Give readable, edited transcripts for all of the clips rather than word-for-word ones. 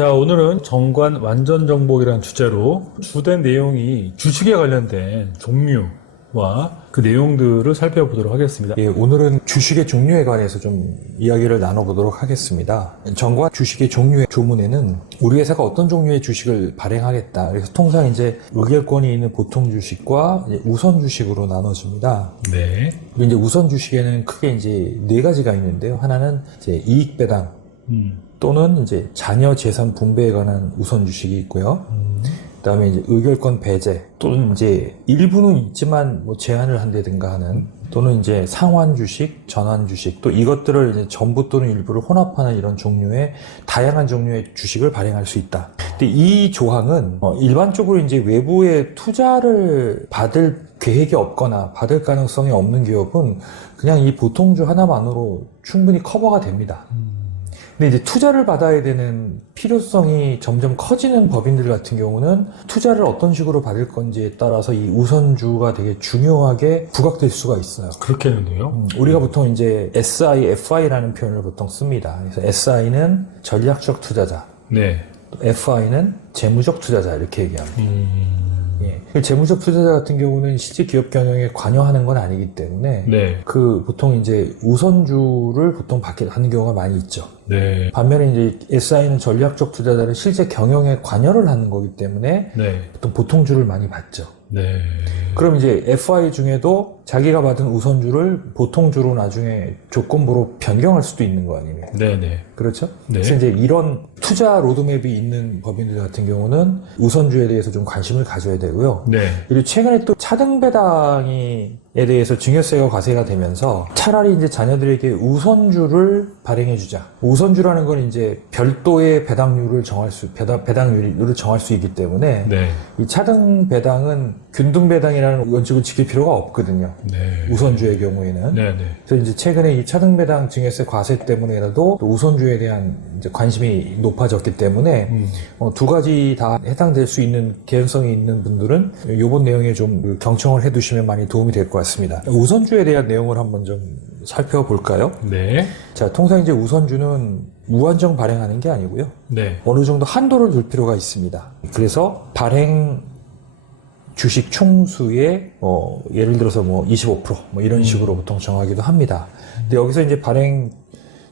자, 오늘은 정관 완전정복이라는 주제로 주된 내용이 주식에 관련된 종류와 그 내용들을 살펴보도록 하겠습니다. 예, 오늘은 주식의 종류에 관해서 좀 이야기를 나눠보도록 하겠습니다. 정관 주식의 종류의 조문에는 우리 회사가 어떤 종류의 주식을 발행하겠다. 그래서 통상 이제 의결권이 있는 보통 주식과 우선 주식으로 나눠집니다. 네. 그리고 이제 우선 주식에는 크게 이제 네 가지가 있는데요. 하나는 이제 이익 배당 또는 이제 자녀 재산 분배에 관한 우선 주식이 있고요. 그다음에 이제 의결권 배제 또는 이제 일부는 있지만 뭐 제한을 한다든가 하는 또는 이제 상환 주식, 전환 주식 또 이것들을 이제 전부 또는 일부를 혼합하는 이런 종류의 다양한 종류의 주식을 발행할 수 있다. 근데 이 조항은 일반적으로 이제 외부의 투자를 받을 계획이 없거나 받을 가능성이 없는 기업은 그냥 이 보통주 하나만으로 충분히 커버가 됩니다. 근데 이제 투자를 받아야 되는 필요성이 점점 커지는 법인들 같은 경우는 투자를 어떤 식으로 받을 건지에 따라서 이 우선주가 되게 중요하게 부각될 수가 있어요. 그렇겠는데요? 우리가 보통 이제 SI, FI라는 표현을 보통 씁니다. 그래서 SI는 전략적 투자자, 네. 또 FI는 재무적 투자자 이렇게 얘기합니다. 예. 재무적 투자자 같은 경우는 실제 기업 경영에 관여하는 건 아니기 때문에 네. 그 보통 이제 우선주를 보통 받게 하는 경우가 많이 있죠. 네. 반면에 이제 SI는 전략적 투자자는 실제 경영에 관여를 하는 거기 때문에 네. 보통 보통주를 많이 받죠. 네. 그럼 이제 FI 중에도 자기가 받은 우선주를 보통주로 나중에 조건부로 변경할 수도 있는 거 아니에요. 네네. 그렇죠? 네. 그래서 이제 이런 투자 로드맵이 있는 법인들 같은 경우는 우선주에 대해서 좀 관심을 가져야 되고요. 네. 그리고 최근에 또 차등 배당에 대해서 증여세가 과세가 되면서 차라리 이제 자녀들에게 우선주를 발행해주자. 우선주라는 건 이제 별도의 배당률을 배당률을 정할 수 있기 때문에 네. 이 차등 배당은 균등 배당이라는 원칙을 지킬 필요가 없거든요. 네. 우선주의 경우에는. 네네. 그래서 이제 최근에 이 차등 배당 증여세 과세 때문에라도 또 우선주에 대한 이제 관심이 높아졌기 때문에 두 가지 다 해당될 수 있는 개연성이 있는 분들은 이번 내용에 좀 경청을 해두시면 많이 도움이 될 것 같습니다. 우선주에 대한 내용을 한번 좀 살펴볼까요? 네. 자, 통상 이제 우선주는 무한정 발행하는 게 아니고요. 네. 어느 정도 한도를 둘 필요가 있습니다. 그래서 발행 주식 총수의 예를 들어서 뭐 25% 뭐 이런 식으로 보통 정하기도 합니다. 근데 여기서 이제 발행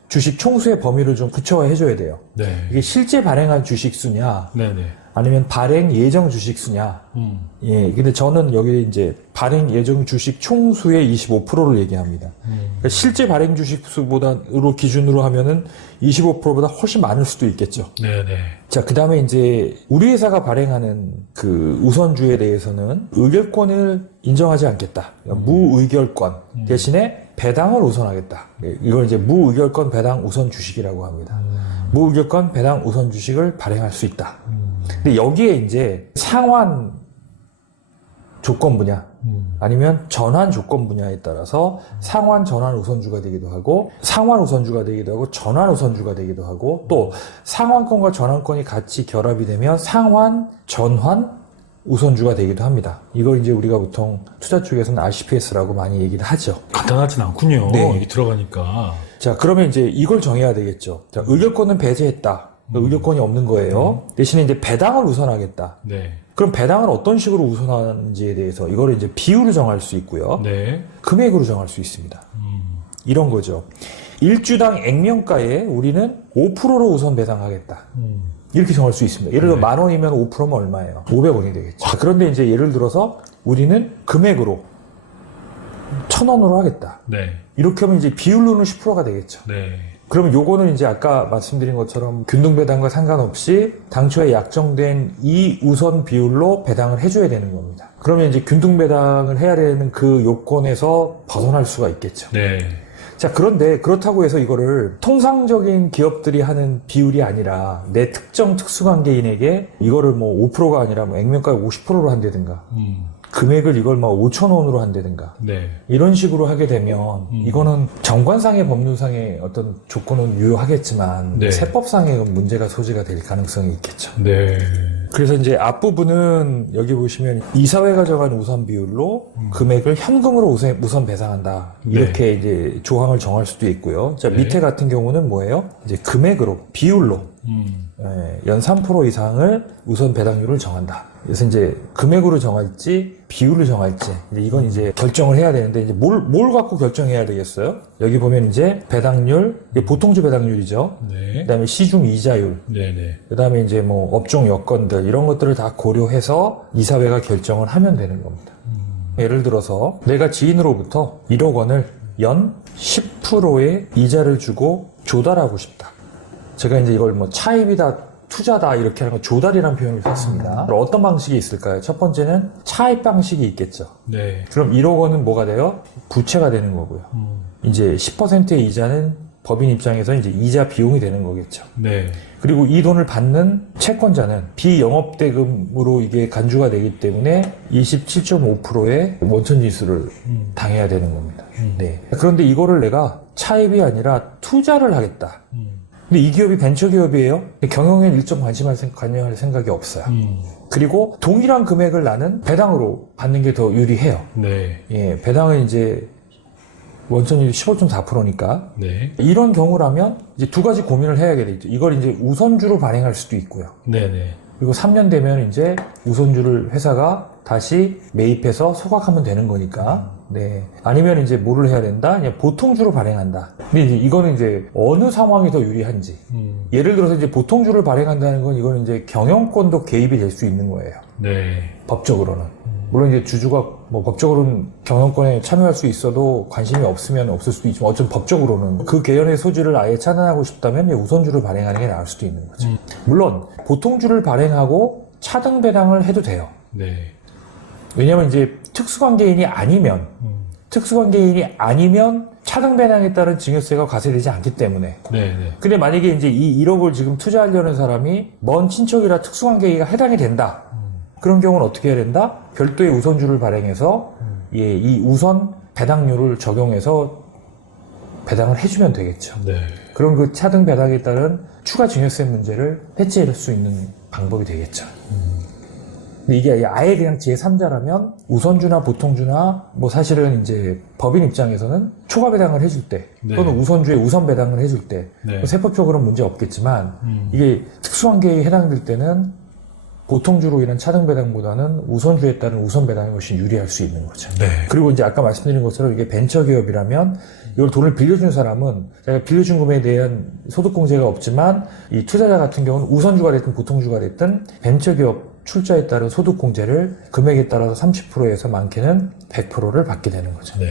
주식 총수의 범위를 좀 구체화해 줘야 돼요. 네. 이게 실제 발행한 주식 수냐, 네네. 아니면 발행 예정 주식 수냐. 예, 근데 저는 여기 이제 발행 예정 주식 총수의 25%를 얘기합니다. 그러니까 실제 발행 주식 수보다로 기준으로 하면은 25%보다 훨씬 많을 수도 있겠죠. 네네. 자, 그 다음에 이제 우리 회사가 발행하는 그 우선주에 대해서는 의결권을 인정하지 않겠다. 그러니까 무의결권 대신에 배당을 우선하겠다. 이걸 이제 무의결권 배당 우선 주식이라고 합니다. 무의결권 배당 우선 주식을 발행할 수 있다. 근데 여기에 이제 상환 조건 분야 아니면 전환 조건 분야에 따라서 상환 전환 우선주가 되기도 하고 상환 우선주가 되기도 하고 전환 우선주가 되기도 하고 또 상환권과 전환권이 같이 결합이 되면 상환 전환 우선주가 되기도 합니다. 이걸 이제 우리가 보통 투자 쪽에서는 RCPS라고 많이 얘기를 하죠. 간단하진 않군요. 네. 이게 들어가니까. 자, 그러면 이제 이걸 정해야 되겠죠. 자, 의결권은 배제했다. 의결권이 없는 거예요. 대신에 이제 배당을 우선하겠다. 네. 그럼 배당을 어떤 식으로 우선하는지에 대해서 이거를 이제 비율을 정할 수 있고요. 네. 금액으로 정할 수 있습니다. 이런 거죠. 1주당 액면가에 우리는 5%로 우선 배당하겠다. 이렇게 정할 수 있습니다. 예를 들어 10,000원이면 5%면 얼마예요? 500원이 되겠죠. 자, 그런데 이제 예를 들어서 우리는 금액으로 1,000원으로 하겠다. 네. 이렇게 하면 이제 비율로는 10%가 되겠죠. 네. 그러면 요거는 이제 아까 말씀드린 것처럼 균등 배당과 상관없이 당초에 약정된 이 우선 비율로 배당을 해줘야 되는 겁니다. 그러면 이제 균등 배당을 해야 되는 그 요건에서 벗어날 수가 있겠죠. 네. 자, 그런데 그렇다고 해서 이거를 통상적인 기업들이 하는 비율이 아니라 내 특정 특수관계인에게 이거를 뭐 5%가 아니라 뭐 액면가 50%로 한다든가 금액을 이걸 막 5,000원으로 한다든가 네. 이런 식으로 하게 되면 이거는 정관상의 법률상의 어떤 조건은 유효하겠지만 네. 세법상의 문제가 소지가 될 가능성이 있겠죠. 네. 그래서 이제 앞부분은 여기 보시면 이사회가 정한 우선 비율로 금액을 현금으로 우선 배상한다. 이렇게 네. 이제 조항을 정할 수도 있고요. 자, 네. 밑에 같은 경우는 뭐예요? 이제 금액으로, 비율로 연 3% 이상을 우선 배당률을 정한다. 그래서 이제 금액으로 정할지 비율을 정할지 이건 이제 결정을 해야 되는데 이제 뭘 갖고 결정해야 되겠어요? 여기 보면 이제 배당률, 이게 보통주 배당률이죠. 네. 그다음에 시중 이자율, 네네. 그다음에 이제 뭐 업종 여건들 이런 것들을 다 고려해서 이사회가 결정을 하면 되는 겁니다. 예를 들어서 내가 지인으로부터 1억 원을 연 10%의 이자를 주고 조달하고 싶다. 제가 이제 이걸 뭐 차입이다, 투자다 이렇게 하는 거 조달이라는 표현을 썼습니다. 그럼 어떤 방식이 있을까요? 첫 번째는 차입 방식이 있겠죠. 네. 그럼 1억 원은 뭐가 돼요? 부채가 되는 거고요. 이제 10%의 이자는 법인 입장에서 이제 이자 비용이 되는 거겠죠. 네. 그리고 이 돈을 받는 채권자는 비영업대금으로 이게 간주가 되기 때문에 27.5%의 원천지수를 당해야 되는 겁니다. 네. 그런데 이거를 내가 차입이 아니라 투자를 하겠다. 근데 이 기업이 벤처기업이에요. 경영에 일정 관심할 생각이 없어요. 그리고 동일한 금액을 나는 배당으로 받는 게 더 유리해요. 네. 예, 배당은 이제 원천율이 15.4%니까. 네. 이런 경우라면 이제 두 가지 고민을 해야 되겠죠. 이걸 이제 우선주로 발행할 수도 있고요. 네네. 그리고 3년 되면 이제 우선주를 회사가 다시 매입해서 소각하면 되는 거니까. 네. 아니면 이제 뭐를 해야 된다? 그냥 보통주로 발행한다. 근데 이제 이거는 이제 어느 상황이 더 유리한지. 예를 들어서 이제 보통주를 발행한다는 건 이거는 이제 경영권도 개입이 될 수 있는 거예요. 네. 법적으로는. 물론 이제 주주가 뭐 법적으로는 경영권에 참여할 수 있어도 관심이 없으면 없을 수도 있지만 어쨌든 법적으로는 그 개연의 소지를 아예 차단하고 싶다면 우선주를 발행하는 게 나을 수도 있는 거죠. 물론 보통주를 발행하고 차등 배당을 해도 돼요. 네. 왜냐하면 이제 특수관계인이 아니면 차등 배당에 따른 증여세가 과세되지 않기 때문에. 네네. 근데 만약에 이제 이 1억을 지금 투자하려는 사람이 먼 친척이라 특수관계가 해당이 된다. 그런 경우는 어떻게 해야 된다? 별도의 우선주를 발행해서 이 우선 배당률을 적용해서 배당을 해주면 되겠죠. 네. 그럼 그 차등 배당에 따른 추가 증여세 문제를 해체할 수 있는 방법이 되겠죠. 근데 이게 아예 그냥 제3자라면 우선주나 보통주나 뭐 사실은 이제 법인 입장에서는 초과 배당을 해줄 때 네. 또는 우선주에 우선 배당을 해줄 때 네. 세법적으로는 문제 없겠지만 이게 특수관계에 해당될 때는 보통주로 인한 차등 배당보다는 우선주에 따른 우선 배당이 훨씬 유리할 수 있는 거죠. 네. 그리고 이제 아까 말씀드린 것처럼 이게 벤처기업이라면 이걸 돈을 빌려준 사람은 자기가 빌려준 금액에 대한 소득공제가 없지만 이 투자자 같은 경우는 우선주가 됐든 보통주가 됐든 벤처기업 출자에 따른 소득공제를 금액에 따라서 30%에서 많게는 100%를 받게 되는 거죠. 네.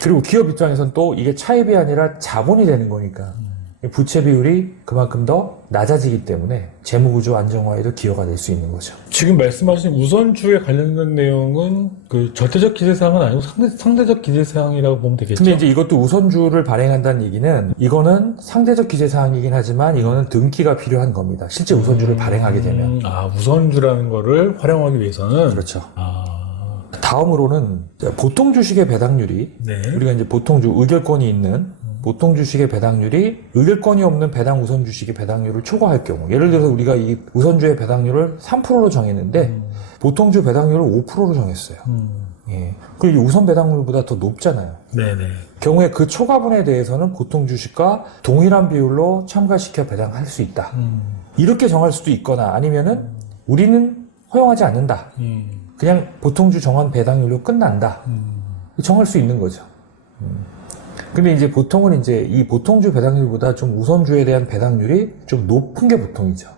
그리고 기업 입장에서는 또 이게 차입이 아니라 자본이 되는 거니까 부채 비율이 그만큼 더 낮아지기 때문에 재무구조 안정화에도 기여가 될 수 있는 거죠. 지금 말씀하신 우선주에 관련된 내용은 그 절대적 기재사항은 아니고 상대적 기재사항이라고 보면 되겠죠? 근데 이제 이것도 우선주를 발행한다는 얘기는 이거는 상대적 기재사항이긴 하지만 이거는 등기가 필요한 겁니다. 실제 우선주를 발행하게 되면. 우선주라는 거를 활용하기 위해서는? 그렇죠. 다음으로는 보통 주식의 배당률이 네. 우리가 이제 보통주 의결권이 있는 보통 주식의 배당률이 의결권이 없는 배당 우선 주식의 배당률을 초과할 경우 예를 들어서 우리가 이 우선주의 배당률을 3%로 정했는데 보통주 배당률을 5%로 정했어요. 예. 그리고 우선 배당률보다 더 높잖아요. 네네. 경우에 그 초과분에 대해서는 보통 주식과 동일한 비율로 첨가시켜 배당할 수 있다. 이렇게 정할 수도 있거나 아니면은 우리는 허용하지 않는다. 그냥 보통주 정한 배당률로 끝난다. 정할 수 있는 거죠. 근데 이제 보통은 이제 이 보통주 배당률보다 좀 우선주에 대한 배당률이 좀 높은 게 보통이죠.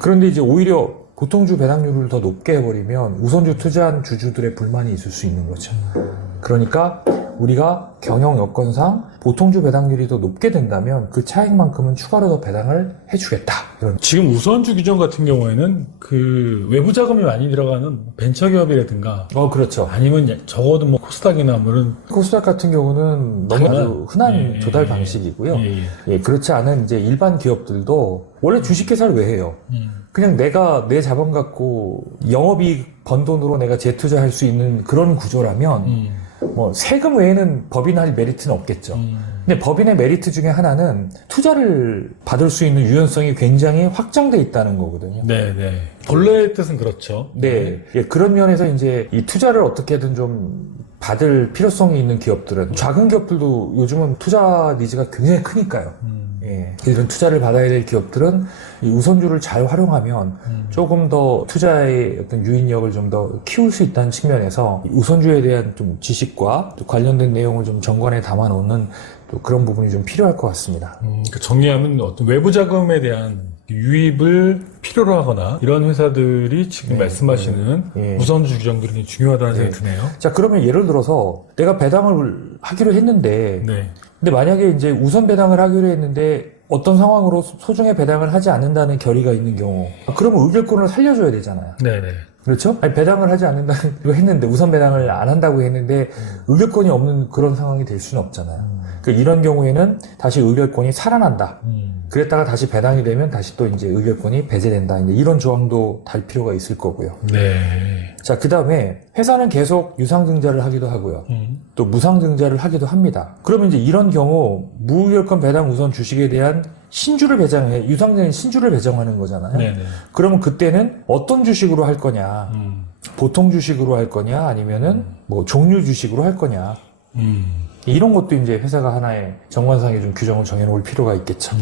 그런데 이제 오히려 보통주 배당률을 더 높게 해버리면 우선주 투자한 주주들의 불만이 있을 수 있는 거죠. 그러니까 우리가 경영 여건상 보통주 배당률이 더 높게 된다면 그 차액만큼은 추가로 더 배당을 해주겠다. 지금 우선주 규정 같은 경우에는 그 외부 자금이 많이 들어가는 벤처기업이라든가 그렇죠. 아니면 적어도 뭐 코스닥이나 뭐 이런 코스닥 같은 경우는 너무 아주 흔한 조달 방식이고요. 예, 그렇지 않은 이제 일반 기업들도 원래 주식회사를 왜 해요? 그냥 내가 내 자본 갖고 영업이익 번 돈으로 내가 재투자할 수 있는 그런 구조라면 뭐 세금 외에는 법인 할 메리트는 없겠죠. 근데 법인의 메리트 중에 하나는 투자를 받을 수 있는 유연성이 굉장히 확장돼 있다는 거거든요. 네네. 본래의 뜻은 그렇죠. 네. 예, 그런 면에서 이제 이 투자를 어떻게든 좀 받을 필요성이 있는 기업들은 작은 기업들도 요즘은 투자 니즈가 굉장히 크니까요. 예, 이런 투자를 받아야 될 기업들은 이 우선주를 잘 활용하면 조금 더 투자의 어떤 유인력을 좀 더 키울 수 있다는 측면에서 이 우선주에 대한 좀 지식과 또 관련된 내용을 좀 정관에 담아놓는 또 그런 부분이 좀 필요할 것 같습니다. 그러니까 정리하면 어떤 외부 자금에 대한 유입을 필요로 하거나 이런 회사들이 지금 말씀하시는 예. 우선주 규정들이 중요하다는 생각이 드네요. 자, 그러면 예를 들어서 내가 배당을 하기로 했는데 네. 근데 만약에 이제 우선 배당을 하기로 했는데 어떤 상황으로 소중에 배당을 하지 않는다는 결의가 있는 경우 그러면 의결권을 살려줘야 되잖아요. 네네. 그렇죠? 아니, 배당을 하지 않는다는 거 했는데 우선 배당을 안 한다고 했는데 의결권이 없는 그런 상황이 될 수는 없잖아요. 그러니까 이런 경우에는 다시 의결권이 살아난다. 그랬다가 다시 배당이 되면 다시 또 이제 의결권이 배제된다. 이제 이런 조항도 달 필요가 있을 거고요. 네. 자, 그 다음에 회사는 계속 유상증자를 하기도 하고요. 또 무상증자를 하기도 합니다. 그러면 이제 이런 경우 무의결권 배당 우선 주식에 대한 신주를 배정해, 유상증자는 신주를 배정하는 거잖아요. 네네. 그러면 그때는 어떤 주식으로 할 거냐? 보통 주식으로 할 거냐? 아니면은 뭐 종류 주식으로 할 거냐? 이런 것도 이제 회사가 하나의 정관상의 좀 규정을 정해놓을 필요가 있겠죠.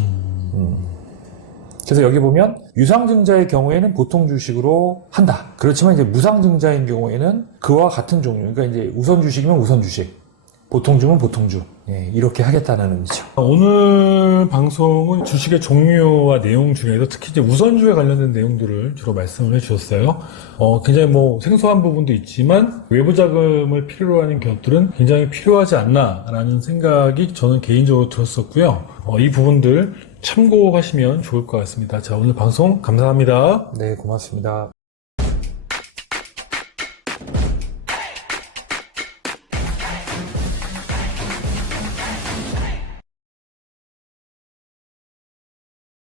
그래서 여기 보면 유상증자의 경우에는 보통 주식으로 한다. 그렇지만 이제 무상증자인 경우에는 그와 같은 종류, 그러니까 이제 우선 주식이면 우선 주식, 보통주면 보통주, 예, 이렇게 하겠다는 의미죠. 오늘 방송은 주식의 종류와 내용 중에서 특히 이제 우선주에 관련된 내용들을 주로 말씀을 해주셨어요. 굉장히 뭐 생소한 부분도 있지만 외부 자금을 필요로 하는 기업들은 굉장히 필요하지 않나라는 생각이 저는 개인적으로 들었었고요. 이 부분들 참고하시면 좋을 것 같습니다. 자, 오늘 방송 감사합니다. 네, 고맙습니다.